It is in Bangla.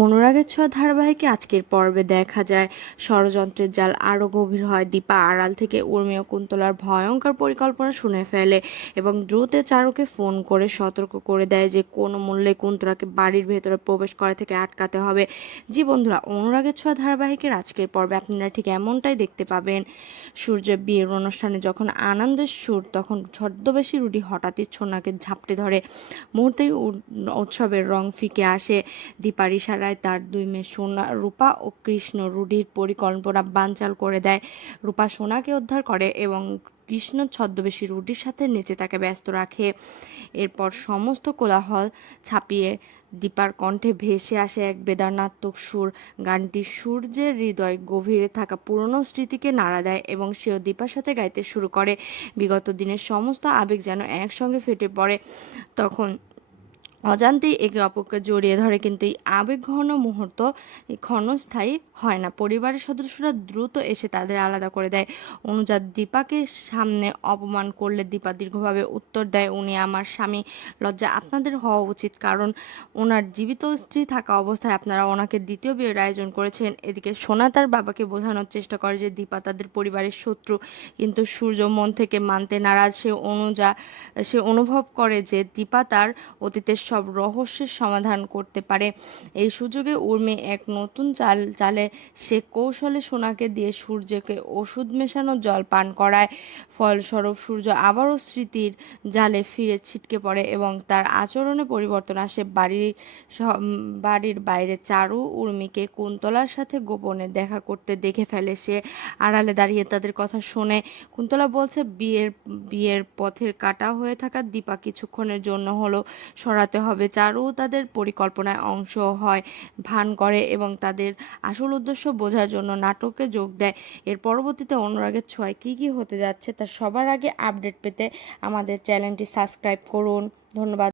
অনুরাগের ছোঁয়া ধারাবাহিকে আজকের পর্বে দেখা যায় ষড়যন্ত্রের জাল আরও গভীর হয়। দীপা আড়াল থেকে উর্মি ও কুন্তলার ভয়ঙ্কর পরিকল্পনা শুনে ফেলে এবং দ্রুত চারুকে ফোন করে সতর্ক করে দেয় যে কোনো মূল্যে কুন্তলাকে বাড়ির ভেতরে প্রবেশ করা থেকে আটকাতে হবে। জি বন্ধুরা, অনুরাগের ছোঁয়া ধারাবাহিকের আজকের পর্বে আপনারা ঠিক এমনটাই দেখতে পাবেন। সূর্যের বিয়ের অনুষ্ঠানে যখন আনন্দের সুর, তখন ছদ্মবেশী রুডি হঠাৎই ছোনাকে ঝাপটে ধরে। মুহূর্তেই উৎসবের রং ফিকে আসে। দীপার ইশারায় তার দুই মেয়ে সোনা, রূপা ও কৃষ্ণ রুডির পরিকল্পনা বানচাল করে দেয়। রূপা সোনাকে উদ্ধার করে এবং কৃষ্ণ ছদ্মবেশী রুডির সাথে নিচে তাকে ব্যস্ত রাখে। এরপর সমস্ত কোলাহল ছাপিয়ে দীপার কণ্ঠে ভেসে আসে এক বেদনাত্মক সুর। গানটি সূর্যের হৃদয় গভীরে থাকা পুরনো স্মৃতিকে নাড়া দেয় এবং সেও দীপার সাথে গাইতে শুরু করে। বিগত দিনের সমস্ত আবেগ যেন একসঙ্গে ফেটে পড়ে। তখন অজান্তেই একে অপরকে জড়িয়ে ধরে, কিন্তু এই আবেগঘন মুহূর্ত ক্ষণস্থায়ী হয় না। পরিবারের সদস্যরা দ্রুত এসে তাদের আলাদা করে দেয়। অনুজা দীপাকে সামনে অপমান করলে দীপা দীর্ঘভাবে উত্তর দেয়, উনি আমার স্বামী, লজ্জা আপনাদের হওয়া উচিত, কারণ ওনার জীবিত স্ত্রী থাকা অবস্থায় আপনারা ওনাকে দ্বিতীয় বিয়ের আয়োজন করেছেন। এদিকে সোনা তার বাবাকে বোঝানোর চেষ্টা করে যে দীপা তাদের পরিবারের শত্রু, কিন্তু সূর্য মন থেকে মানতে নারাজ। সে অনুভব করে যে দীপা তার অতীতের সব রহস্যের সমাধান করতে পারে। এই সুযোগে উর্মি এক নতুন চালে সে কৌশলে সোনাকে দিয়ে সূর্যকে ওষুধ মেশানো জল পান করায়। ফলস্বরূপ সূর্য আবারও স্মৃতির জালে ফিরে ছিটকে পড়ে এবং তার আচরণে পরিবর্তন আসে। বাড়ির বাইরে চারু উর্মিকে কুন্তলার সাথে গোপনে দেখা করতে দেখে ফেলে। সে আড়ালে দাঁড়িয়ে তাদের কথা শোনে। কুন্তলা বলছে বিয়ের পথের কাটা হয়ে থাকা দীপা কিছুক্ষণের জন্য হলো সরাতে হবে। চারু তাদের পরিকল্পনায় অংশ হয় ভান করে এবং তাদের আসল উদ্দেশ্য বোঝার জন্য নাটকে যোগ দেয়। এর পরবর্তীতে অনুরাগের ছোঁয়ায় কী কী হতে যাচ্ছে তা সবার আগে আপডেট পেতে আমাদের চ্যানেলটি সাবস্ক্রাইব করুন। ধন্যবাদ।